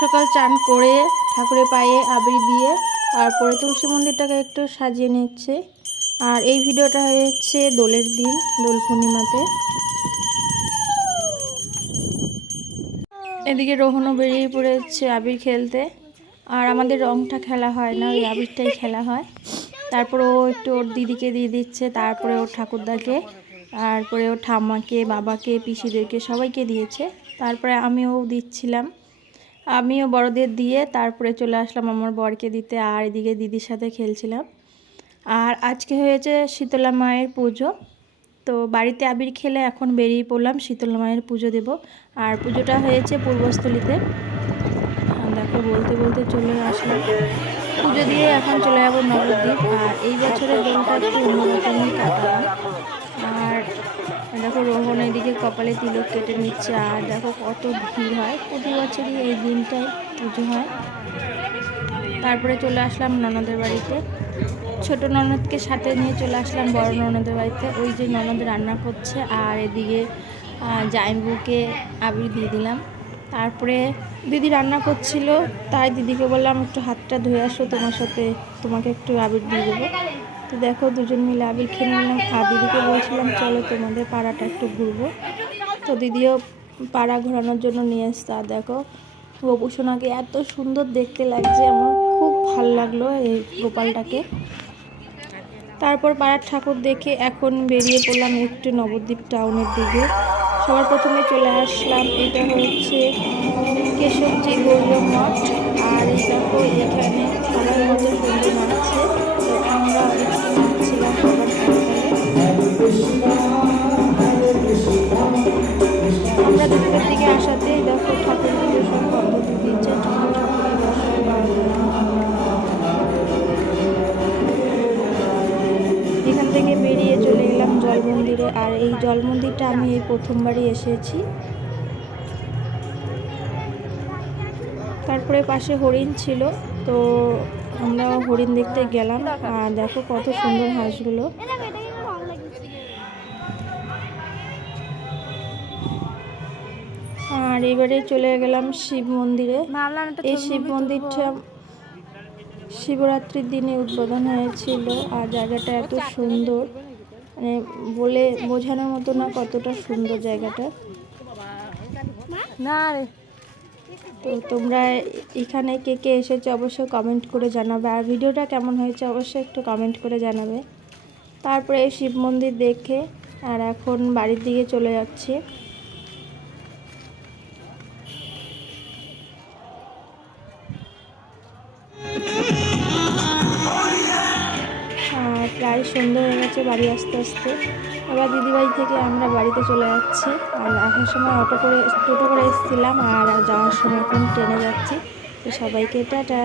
সকাল চান করে ঠাকুরের পায়ে আবির দিয়ে তারপরে তুলসী মন্দিরটাকে একটু সাজিয়ে নিচ্ছে। আর এই ভিডিওটা হয়েছে দোলের দিন, দোল পূর্ণিমাতে। এদিকে রোহনও বেরিয়ে পড়েছে আবির খেলতে। আর আমাদের রংটা খেলা হয় না, ওই আবিরটাই খেলা হয়। তারপরে ও একটু ওর দিদিকে দিয়ে দিচ্ছে, তারপরে ওর ঠাকুরদাকে, তারপরে ওর ঠাম্মাকে, বাবাকে, পিসিদেরকে সবাইকে দিয়েছে। তারপরে আমিও দিচ্ছিলাম, আমিও বড়দের দিয়ে তারপরে চলে আসলাম আমার বরকে দিতে। আর এদিকে দিদির সাথে খেলছিলাম। আর আজকে হয়েছে শীতলা মায়ের পুজো, তো বাড়িতে আবির খেলে এখন বেরিয়ে পড়লাম শীতলা মায়ের পুজো দেব। আর পুজোটা হয়েছে পূর্বস্থলীতে। দেখো বলতে বলতে চলে আসলাম, পুজো দিয়ে এখন চলে যাবো নবদ্বীপ। আর এই বছরের দোলটা একটু অন্যরকমই কাটালাম। আর দেখো রোহন এদিকে কপালে তিলক কেটে নিচ্ছে। আর দেখো কত ভিড় হয়, প্রতি বছরই এই দিনটায় পুজো হয়। তারপরে চলে আসলাম ননদের বাড়িতে, ছোট ননদকে সাথে নিয়ে চলে আসলাম বড় ননদের বাড়িতে। ওই যে ননদ রান্না করছে, আর এদিকে জামাইবাবুকে আবির দিয়ে দিলাম। তারপরে দিদি রান্না করছিল, তাই দিদিকে বললাম একটু হাতটা ধুয়ে আসো, তোমার সাথে তোমাকে একটু আবির দিয়ে দেবো। তো দেখো দুজন মিলে আবির খেয়ে নিলাম। আর দিদিকে বলছিলাম চলো তোমাদের পাড়াটা একটু ঘুরবো, তো দিদিও পাড়া ঘোরানোর জন্য নিয়ে এসছে। আর দেখো গোপুসোনাকে এত সুন্দর দেখতে লাগছে, আমার খুব ভালো লাগলো এই গোপালটাকে। তারপর পাড়ার ঠাকুর দেখে এখন বেরিয়ে পড়লাম একটু নবদ্বীপ টাউনের দিকে। সবার প্রথমে চলে আসলাম, এটা হচ্ছে কেশবজি গৌরী মঠ। আর এই দেখো এখানে সবাই কত সুন্দর নাচছে, তো আমরা একটু নাচছিলাম সবার আমরা দুপুরের দিকে আসাতেই দেখো ঠাকুর পুজো সব পদ্ধতি দিচ্ছে, ঠাকুরের দর্শন পাওয়া যায়। এখান থেকে বেরিয়ে চলে গেলাম জল মন্দিরে। আর এই জল মন্দিরটা আমি এই প্রথমবারই এসেছি। তারপরে পাশে হরিণ ছিল, তো আমরা হরিণ দেখতে গেলাম। আর দেখো কত সুন্দর হাঁসগুলো। আর এবারে চলে গেলাম শিব মন্দিরে। এই শিব মন্দিরটা শিবরাত্রির দিনে উদ্বোধন হয়েছিল। আর জায়গাটা এত সুন্দর, মানে বলে বোঝানোর মতো না কতটা সুন্দর জায়গাটা। না রে, তো তোমরা এখানে কে কে এসেছো অবশ্যই কমেন্ট করে জানাবে। আর ভিডিওটা কেমন হয়েছে অবশ্যই একটু কমেন্ট করে জানাবে। তারপরে এই শিব মন্দির দেখে আর এখন বাড়ির দিকে চলে যাচ্ছি। প্রায় সন্ধ্যা হয়ে গেছে বাড়ি আস্তে আস্তে। এবার দিদিবাড়ি থেকে আমরা বাড়িতে চলে যাচ্ছি। আর আসার সময় টোটো করে এসেছিলাম, আর যাওয়ার সময় এখন ট্রেনে যাচ্ছি। তো সবাইকে টাটা।